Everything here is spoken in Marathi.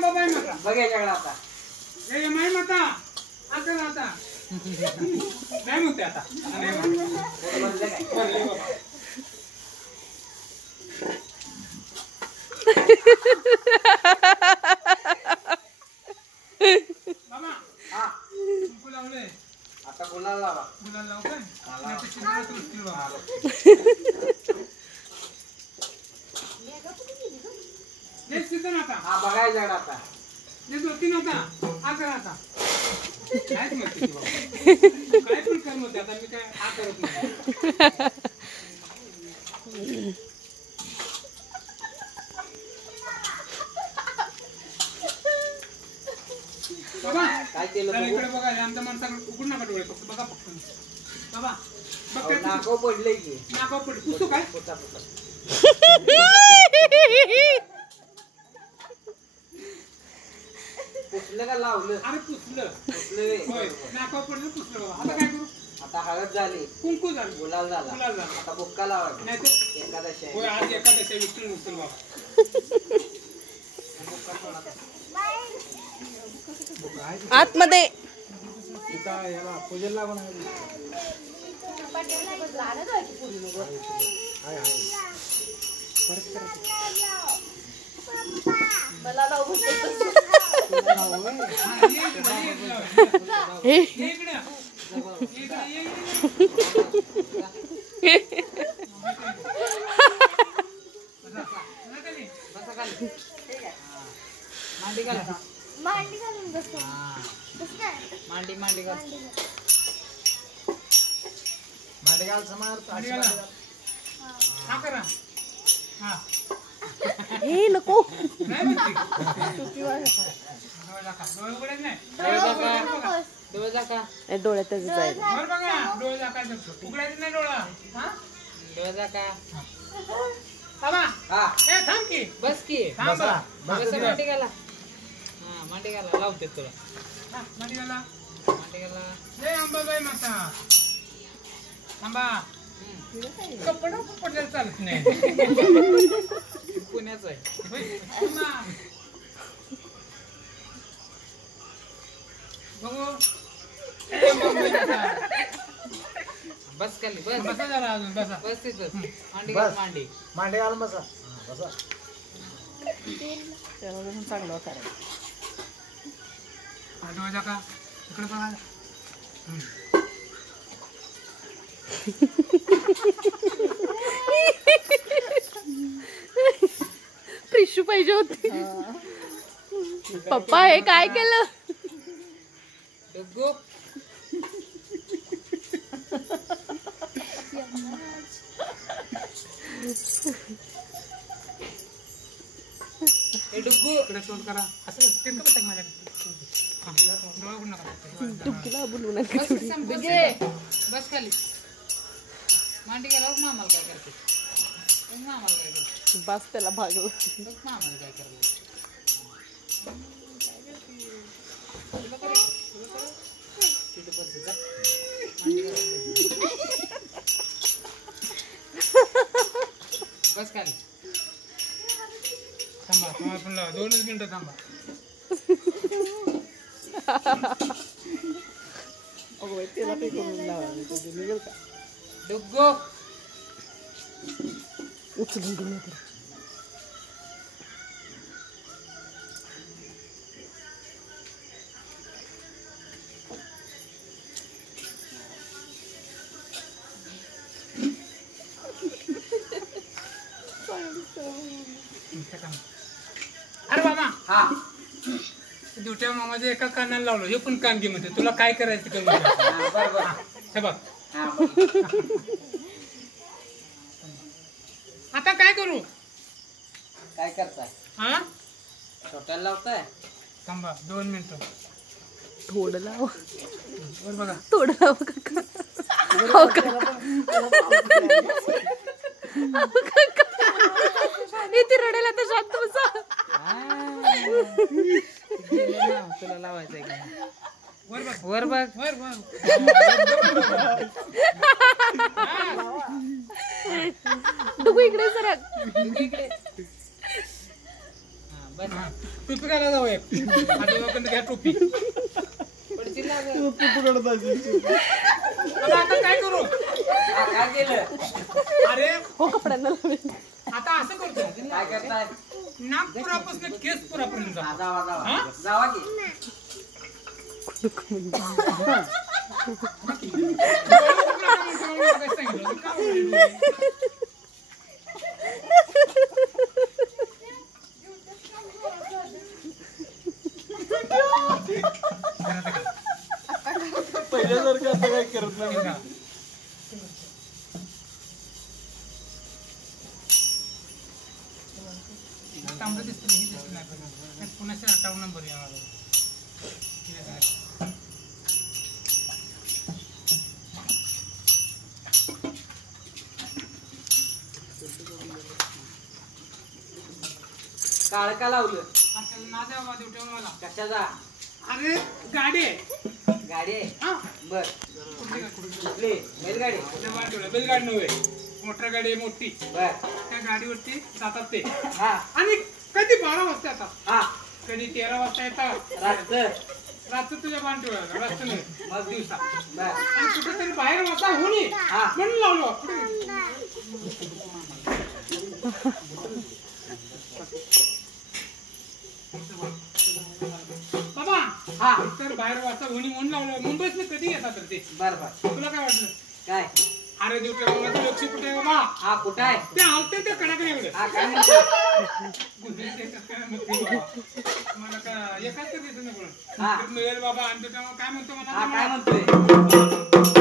अंबाबाई माता बघायच्याकडे आता जय माई माता आता आता नाही म्हणते आता नाही म्हणते बाबा हा कुंकू लावलंय आता गुलाल लावा गुलाल लावू काय नाही चिंता तुटतील बाबा हे सिद्ध नाता हा बघायच्याकडे आता हे होती नव्हता आता आता कायच म्हणते की बाबा काय पण कर्म होते आता मी काय आ करत नाही बाबा काय केलं जरा बघू? इकडे बघा आमच्या माणसाकडे उघड नका डोळे फक्त बघा फक्त बाबा बघ काय नाको पडले की नाकावर पडली पुसू काय पुसा पुसा पुसलं का लावलं अरे पुसलं पुसलं होय नाकावर पडलं पुसलं बाबा आता काय करू आता हळद झाली कुंकू झालं गुलाल झाला गुलाल झाला. आता बुक्का लावायचा नाही तर एकादशी आहे होय आज एखाद्या विठ्ठल उचल बाबा आतमध्ये पूजेला पण मांडी घाला मांडी घालून बस बस काय मांडी मांडी घाल मांडी घाल समर्थ हा करा हा हे नको नाही म्हणते डोळे दाखवा. डोळे उघडायचे नाही डोळे दाखवा ए, डोळ्यातच जाईल वर बघा डोळे दाखवायचे उघडायचे नाही डोळा हा डोळे दाखवा बाबा हा ए थांब की बस की थांब बा. बस मांडी घाला हा मांडी घाला लावते तुला हा, मांडी घाला मांडी घाला जय अंबाबाई माता थांबा कपडा पडलेला चालत नाही पुण्याचं आहे होय, थांबा. बघू जय अंबाबाई माता. बस खाली बस बसा जरा अजून बसा बस तिथं मांडी घाल मांडी मांडे घाल बसा बसा त्याला चांगलं करायचं हा, डोळे दाखवा इकडे बघा प्रिशू पाहिजे होती पप्पा हे काय केलं डुग्गू ए डुग्गू इकडे तोंड करा असं ते कसं टाक माझ्याकडे हा, डोळे उघडू नका तुला बोलू नका बस संपले बस खाली मांडी घाला बघ मामाला काय करते बघ मामाला काय करते बस त्याला भागव बघ मामाला काय करते तुला करे तिथे बस जा मांडी घाला बस खाली थांबा थांबा पण लावा 2 मिनिटं थांबा अगो त्याला काही करून लावायला निघेल का डुग्गू उचलून घेऊन येते अरे बाबा हा दुट्या मामाच्या एका कानाला लावलं हे पण कानगी म्हणते तुला काय करायचं कर बरोबर हे बघ हा आता काय करू काय करताय हा छोट्याला लावताय थांबा 2 मिनिटं थोडं लाव वर बघा थोडं लाव काका हो काका इथे रडायला तर शांत बसा तुला लावायचंय का वर बघ वर बघ वर वर डुगू इकडे सरक इकडे हा बस टोपी घाला जाऊ आता लोकांना घ्या टोपी पडशील ना गं. तू पकडत असेल. आता काय करू काय केलं अरे हो कपड्यांना लावेल. आता असं करतो काय करताय नागपुरापासून केस पुरापर्यंत हा, जावा जावा हा? जावा की पहिल्यासारखं असं काय करत नाही. तांबडं दिसतं नाही, हे दिसतं नाही पण. पुन्हा शर्टावर नंबर यावा काळ का लावलं नाद्या वादेव ठेवून मला कशाचा अरे गाडी आहे गाडी आहे हा बर कुठली कुठली कुठली बैलगाडी बैलगाडी नव्हे मोटर गाडी आहे मोठी बर त्या गाडीवरती जातात ते हा आणि कधी 12 वाजता येतात हा कधी 13 वाजता येतात रात्र रात्र तुझ्या बाण ठेवायला रात्र नाही मग दिवसा बर आणि कुठेतरी बाहेर वाजता होणी हा म्हणून लावलो कुठे बाबा हा तर बाहेर वाजता होणी म्हणून लावलं मुंबईत कधी येतात तर ते बर बर तुला काय वाटलं काय अरे दिवट्या माझं लक्ष कुठे आहे बाबा हा कुठं आहे ते आवते ते कडाकडे हा काय म्हणतो मला का एकाच तर दिसत नाही हा. कोण मिळेल बाबा आणि काय म्हणतो हा काय मला म्हणतोय